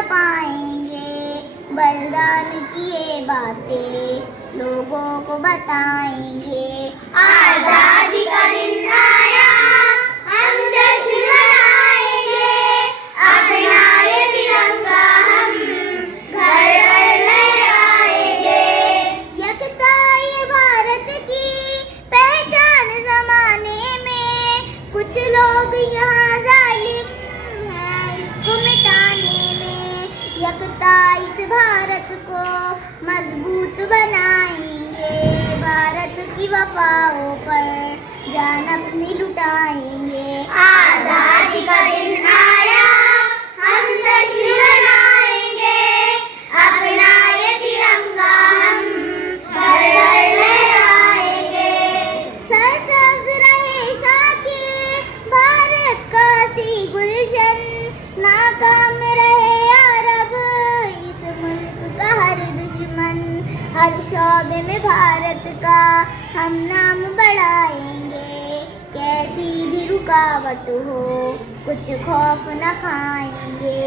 न पाएंगे। बलिदान किए बातें लोगों को बताएंगे। आजादी का दिन आया, हम जश्न मनाएंगे। अपना ये तिरंगा हम घर घर लहराएंगे। एकता ये भारत की पहचान जमाने में। कुछ लोग यहाँ जालिम हैं इसको मिटाने में। एकता इस भारत को मजबूत बनाएंगे। भारत की वफाओं पर जान अपनी लुटाएंगे। आजादी का दिन आया, हम जश्न मनाएंगे। अपना ये तिरंगा हम घर घर लहराएंगे। सरसब्ज रहे शातिर भारत का हसी गुलशन। नाकाम रहे अरब इस मुल्क का हर दुश्मन। हर शौबे में भारत का हम नाम बढ़ाएंगे। कैसी भी रुकावट हो कुछ खौफ न खाएंगे।